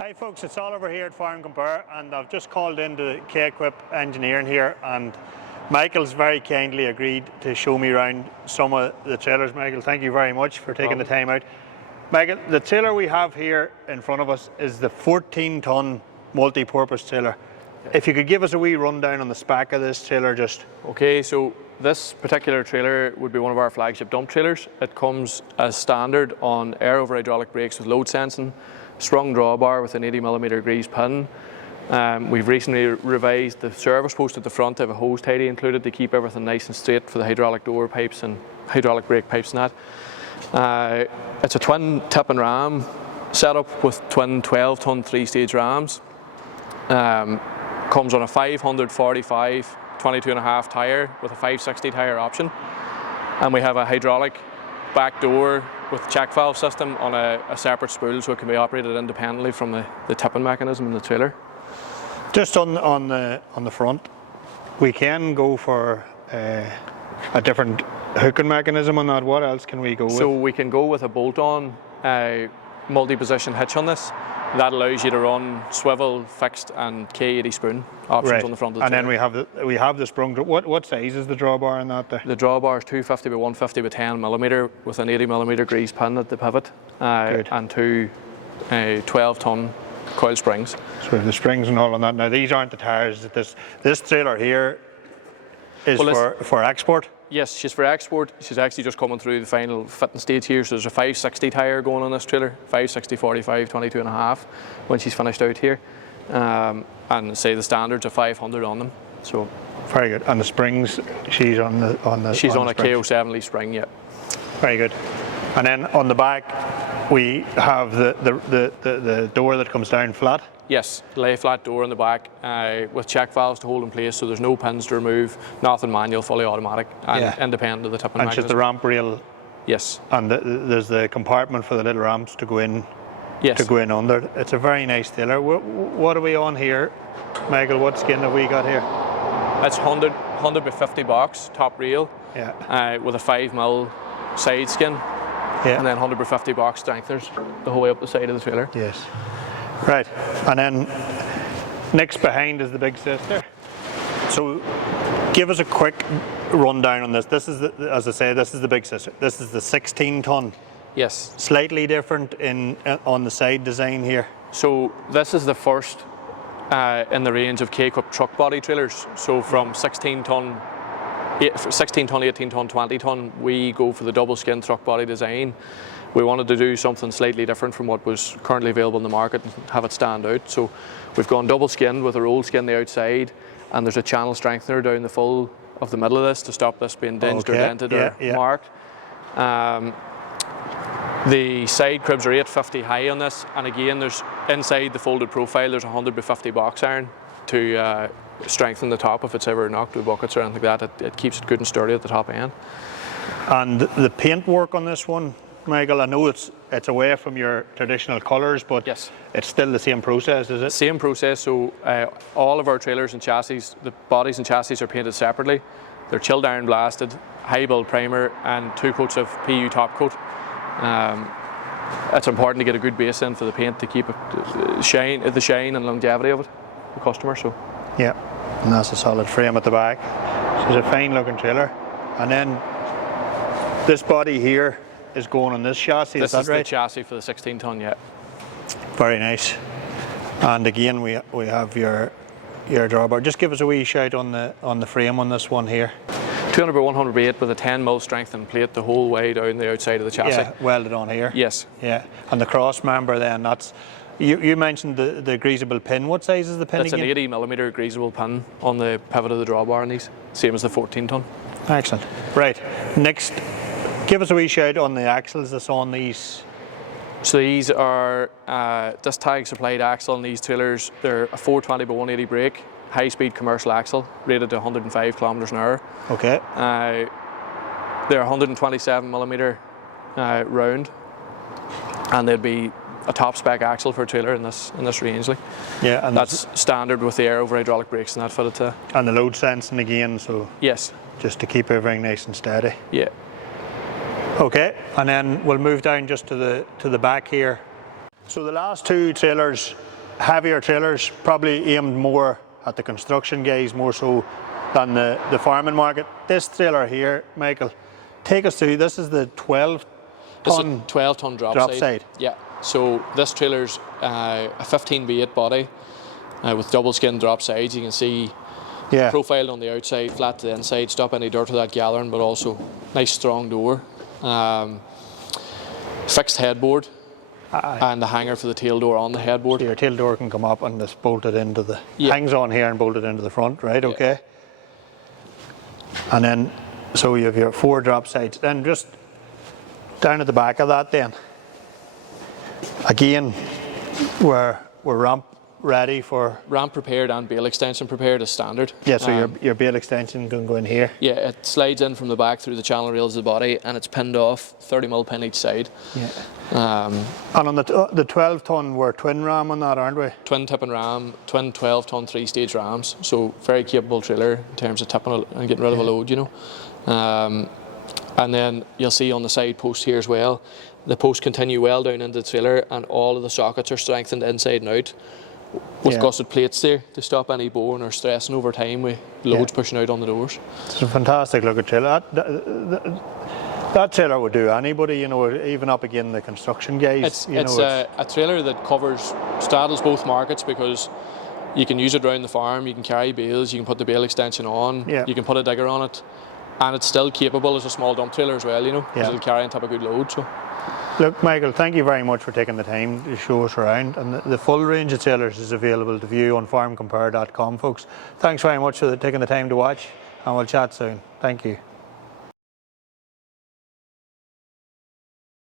Hi folks, it's Oliver here at Farm Compare, and I've just called in to K-Quip Engineering here, and Michael's very kindly agreed to show me around some of the trailers. Michael, thank you very much for taking the time out. Michael, the trailer we have here in front of us is the 14-ton multi-purpose trailer. If you could give us a wee rundown on the spec of this trailer just. Okay, so this particular trailer would be one of our flagship dump trailers. It comes as standard on air over hydraulic brakes with load sensing, sprung drawbar with an 80mm grease pin. We've recently revised the service post at the front to have a hose tidy included to keep everything nice and straight for the hydraulic door pipes and hydraulic brake pipes and that. It's a twin tip and ram setup with twin 12-ton 3-stage rams. Comes on a 545 22.5 tyre with a 560 tyre option, and we have a hydraulic back door with check valve system on a separate spool, so it can be operated independently from the tipping mechanism in the trailer. Just on the front, we can go for a different hooking mechanism on that. What else can we go with? So we can go with a bolt-on multi-position hitch on this. That allows you to run swivel, fixed and K80 spoon options on the front of the trailer. And then we have the sprung. What size is the drawbar in that there? The drawbar is 250 by 150 by 10mm with an 80mm grease pin at the pivot, and two 12-ton coil springs. So we have the springs and all on that. Now these aren't the tyres. This trailer here is for export. Yes, she's for export. She's actually just coming through the final fitting stage here. So there's a 560 tyre going on this trailer, 560 45 22.5 when she's finished out here, and say the standards are 500 on them. So very good. And the springs, she's on the. She's on a KO7 leaf spring, yeah. Very good. And then on the back, we have the door that comes down flat. Yes, lay flat door in the back with check valves to hold in place, so there's no pins to remove, nothing manual, fully automatic, and independent of the tipping mechanism. And just the ramp rail. Yes. And there's the compartment for the little ramps to go in. Yes. To go in under. It's a very nice trailer. What are we on here, Michael? What skin have we got here? It's 100 by 50 box top rail. Yeah. With a 5mm side skin. Yeah. And then 100 by 50 box strengtheners the whole way up the side of the trailer. Yes. Right, and then next behind is the big sister. So give us a quick rundown on this. This is, as I say, this is the big sister. This is the 16-ton. Yes. Slightly different on the side design here. So this is the first in the range of K-Quip truck body trailers. So from 16-ton, 18-ton, 20-ton, we go for the double skin truck body design. We wanted to do something slightly different from what was currently available in the market and have it stand out. So we've gone double skinned with a roll skin the outside, and there's a channel strengthener down the full of the middle of this to stop this being dinged or dented or marked. The side cribs are 850 high on this, and again there's inside the folded profile there's a 100 by 50 box iron to strengthen the top if it's ever knocked with buckets or anything like that. It keeps it good and sturdy at the top end. And the paint work on this one, Michael, I know it's away from your traditional colours, but yes, it's still the same process, is it? Same process. So all of our trailers and chassis, the bodies and chassis are painted separately. They're chilled iron blasted, high build primer, and 2 coats of PU top coat. It's important to get a good base in for the paint to keep it the shine and longevity of it, the customer. So yeah, and that's a solid frame at the back. So it's a fine looking trailer, and then this body here is going on this chassis, is that right? This is the chassis for the 16-ton, yeah. Very nice. And again, we have your drawbar. Just give us a wee shout on the frame on this one here. 200 by 100 by 8 with a 10mm strengthened plate the whole way down the outside of the chassis. Yeah, welded on here. Yes. Yeah, and the cross member then, that's, you mentioned the greasable pin. What size is the pin again? It's an 80mm greasable pin on the pivot of the drawbar on these, same as the 14-ton. Excellent. Right, next, give us a wee shout on the axles that's on these. So these are disc tag supplied axle on these trailers. They're a 420 by 180 brake, high speed commercial axle, rated to 105 kilometres an hour. Okay. They're 127mm round, and they'd be a top spec axle for a trailer in this range. Like. Yeah, and that's standard with the air over hydraulic brakes and that fitted to. And the load sensing again, so. Yes. Just to keep everything nice and steady. Yeah. Okay, and then we'll move down just to the back here. So the last two trailers, heavier trailers, probably aimed more at the construction guys more so than the farming market. This trailer here, Michael, take us through. This is the 12 ton. It's a 12-ton drop side. Yeah. So this trailer's a 15 V8 body with double skin drop sides. You can see profiled on the outside, flat to the inside, stop any dirt without gathering, but also nice strong door. Fixed headboard. And the hanger for the tail door on the headboard. So your tail door can come up and it's bolted into the, hangs on here and bolted into the front, right? Okay. And then, so you have your 4 drop sides. Then just down at the back of that then, again, we're ramp ready for... Ramp prepared and bale extension prepared as standard. Yeah, so your bale extension can go in here. Yeah, it slides in from the back through the channel rails of the body and it's pinned off, 30mm pin each side. Yeah. And on the 12 ton, we're twin ram on that, aren't we? Twin tipping ram, twin 12 ton 3-stage rams. So very capable trailer in terms of tipping and getting rid of a load, you know. And then you'll see on the side post here as well, the posts continue well down into the trailer and all of the sockets are strengthened inside and out with gusset plates there to stop any bowing or stressing over time with loads pushing out on the doors. It's a fantastic looking trailer. That trailer would do anybody, you know, even up again the construction guys. It's a trailer that straddles both markets because you can use it around the farm, you can carry bales, you can put the bale extension on, you can put a digger on it, and it's still capable as a small dump trailer as well, you know, because it'll carry and tip a good load. So. Look, Michael, thank you very much for taking the time to show us around, and the full range of trailers is available to view on farmcompare.com, folks. Thanks very much for taking the time to watch, and we'll chat soon. Thank you.